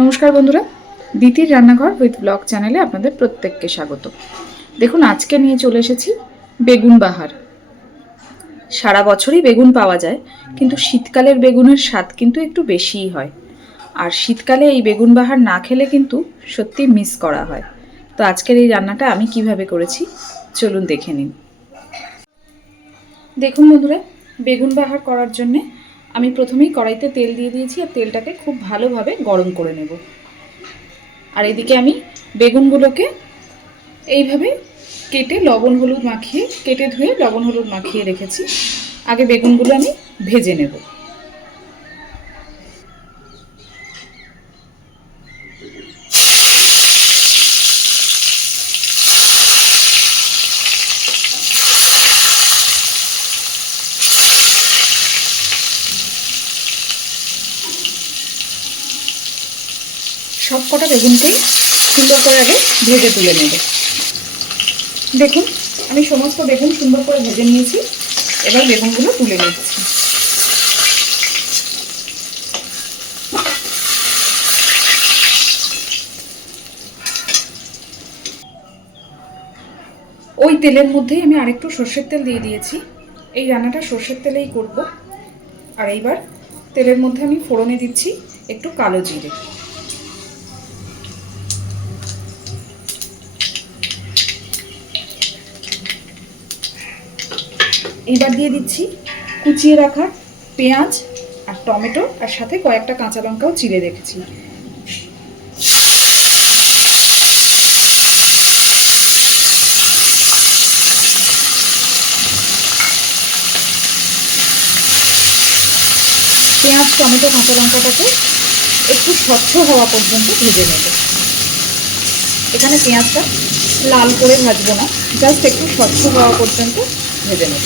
নমস্কার বন্ধুরা, দিতির রান্নাঘর উইথ ব্লগ চ্যানেলে আপনাদের প্রত্যেককে স্বাগত। দেখুন, আজকে নিয়ে চলে এসেছি বেগুন বাহার। সারা বছরই বেগুন পাওয়া যায়, কিন্তু শীতকালের বেগুনের স্বাদ কিন্তু একটু বেশিই হয়। আর শীতকালে এই বেগুন বাহার না খেলে কিন্তু সত্যি মিস করা হয়। তো আজকের এই রান্নাটা আমি কীভাবে করেছি, চলুন দেখে নিন। দেখুন বন্ধুরা, বেগুন বাহার করার জন্যে আমি প্রথমেই কড়াইতে তেল দিয়ে দিয়েছি আর তেলটাকে খুব ভালোভাবে গরম করে নেব। আর এদিকে আমি বেগুনগুলোকে এইভাবে কেটে লবণ হলুদ মাখিয়ে, কেটে ধুয়ে লবণ হলুদ মাখিয়ে রেখেছি। আগে বেগুনগুলো আমি ভেজে নেব। সব কটা বেগুনকেই সুন্দর করে আগে ভেজে তুলে নেব। দেখুন, আমি সমস্ত বেগুন সুন্দর করে ভেজে নিয়েছি। এবার বেগুনগুলো তুলে নিচ্ছি। ওই তেলের মধ্যেই আমি আরেকটু সর্ষের তেল দিয়ে দিয়েছি। এই রান্নাটা সর্ষের তেলেই করব। আর এইবার তেলের মধ্যে আমি ফোড়নে দিচ্ছি একটু কালো জিরে। এইবার দিয়ে দিচ্ছি কুচিয়ে রাখা পেঁয়াজ আর টমেটো আর সাথে কয়েকটা কাঁচা লঙ্কাও চিড়ে রেখেছি। পেঁয়াজ, টমেটো, কাঁচা লঙ্কাটাকে একটু স্বচ্ছ হওয়া পর্যন্ত ভেজে নেব। এখানে পেঁয়াজটা লাল করে ভাজবো না, জাস্ট একটু স্বচ্ছ হওয়া পর্যন্ত ভেজে নেব।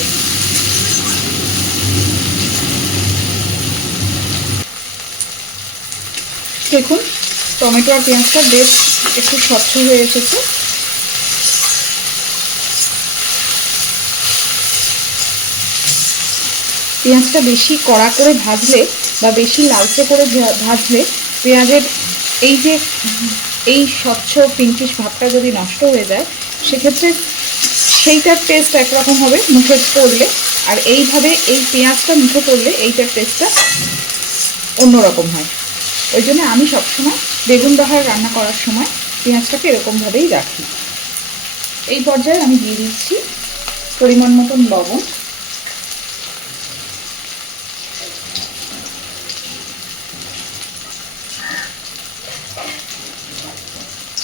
দেখুন, টমেটো আর পেঁয়াজটা বেশ একটু স্বচ্ছ হয়ে এসেছে। পেঁয়াজটা বেশি কড়া করে ভাজলে বা বেশি লালচে করে ভাজলে পেঁয়াজের এই যে, এই স্বচ্ছ পিঙ্কিশ ভাবটা যদি নষ্ট হয়ে যায়, সেক্ষেত্রে সেইটার টেস্ট একরকম হবে, মুখে পড়লে। আর এইভাবে এই পেঁয়াজটা মুখে পড়লে এইটার টেস্টটা অন্যরকম হয়। ওই জন্য আমি সবসময় বেগুন বাহার রান্না করার সময় পেঁয়াজটাকে এরকমভাবেই রাখি। এই পর্যায়ে আমি দিয়ে দিচ্ছি পরিমাণ মতন লবণ।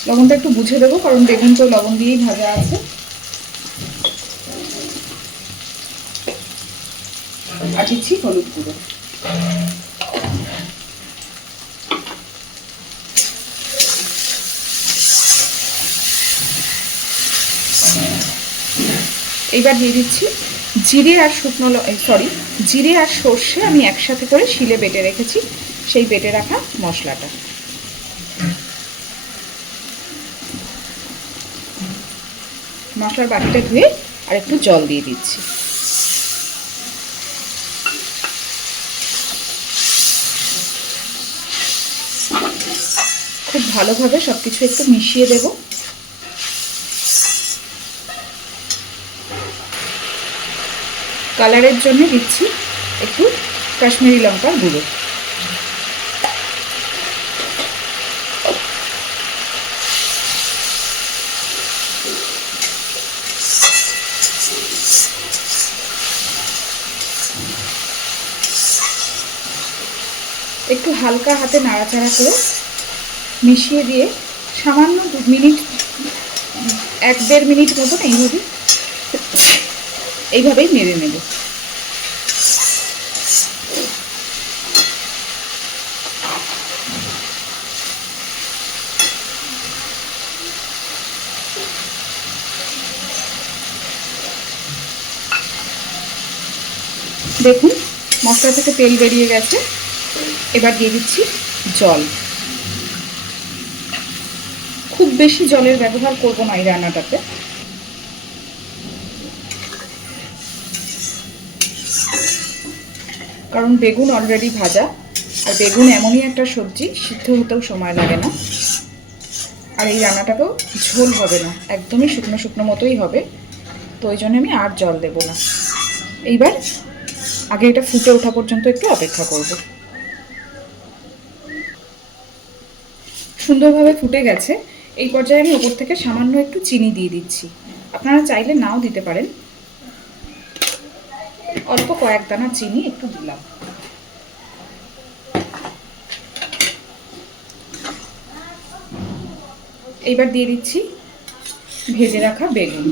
লবণটা একটু বুঝে দেবো, কারণ বেগুন তো লবণ দিয়েই ভাজা আছে। আর দিচ্ছি হলুদ গুঁড়ো। এইবার দিয়ে দিচ্ছি জিরে আর শুকনো সরি জিরে আর সর্ষে আমি একসাথে করে শিলে বেটে রেখেছি, সেই বেটে রাখা মশলাটা। মশলার বাটিটা ধুয়ে আর একটু জল দিয়ে দিচ্ছি। খুব ভালোভাবে সব কিছু একটু মিশিয়ে দেব। কালারের জন্য দিচ্ছি একটু কাশ্মীরি লঙ্কার গুঁড়ো। একটু হালকা হাতে নাড়াচাড়া করে মিশিয়ে দিয়ে সামান্য মিনিট, এক দেড় মিনিট মতন এইভাবে এইভাবেই নেড়ে নেব। দেখুন, মশলা থেকে তেল বেরিয়ে গেছে। এবার দিয়ে দিচ্ছি জল। খুব বেশি জলের ব্যবহার করব না এই রান্নাটাতে। কারণ বেগুন অলরেডি ভাজা। আর বেগুন এমনই একটা সবজি, সিদ্ধ হতেও সময় লাগে না। আর এই রান্নাটাকেও ঝোল হবে না, একদমই শুকনো শুকনো মতোই হবে। তো ওই জন্য আমি আর জল দেব না। এইবার আগে এটা ফুটে ওঠা পর্যন্ত একটু অপেক্ষা করব। সুন্দরভাবে ফুটে গেছে। এই পর্যায়ে আমি ওপর থেকে সামান্য একটু চিনি দিয়ে দিচ্ছি। আপনারা চাইলে নাও দিতে পারেন। অল্প কয়েক দানা চিনি একটু দিলাম। এইবার দিয়ে দিচ্ছি ভেজে রাখা বেগুন।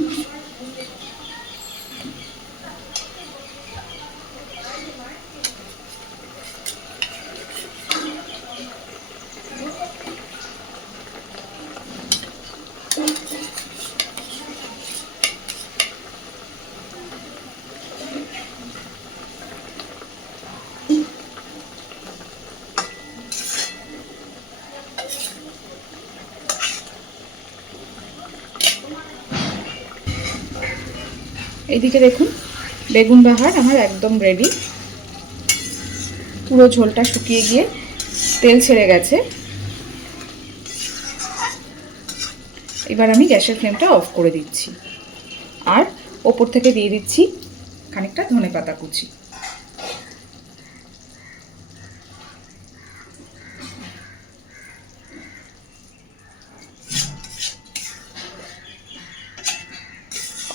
এইদিকে দেখুন, বেগুন বাহার আমার একদম রেডি পুরো ঝোলটা শুকিয়ে গিয়ে তেল ছেড়ে গেছে। এবার আমি গ্যাসের ফ্লেমটা অফ করে দিচ্ছি। আর ওপর থেকে দিয়ে দিচ্ছি খানিকটা ধনে পাতা কুচি।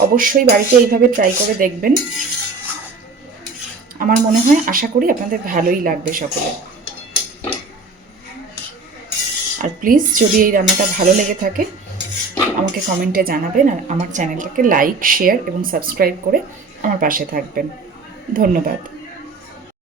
অবশ্যই বাড়িতে এইভাবে ট্রাই করে দেখবেন। আমার মনে হয়, আশা করি আপনাদের ভালোই লাগবে সকলে। আর প্লিজ যদি এই রান্নাটা ভালো লেগে থাকে, আমাকে কমেন্টে জানাবেন আর আমার চ্যানেলটাকে লাইক শেয়ার এবং সাবস্ক্রাইব করে আমার পাশে থাকবেন। ধন্যবাদ।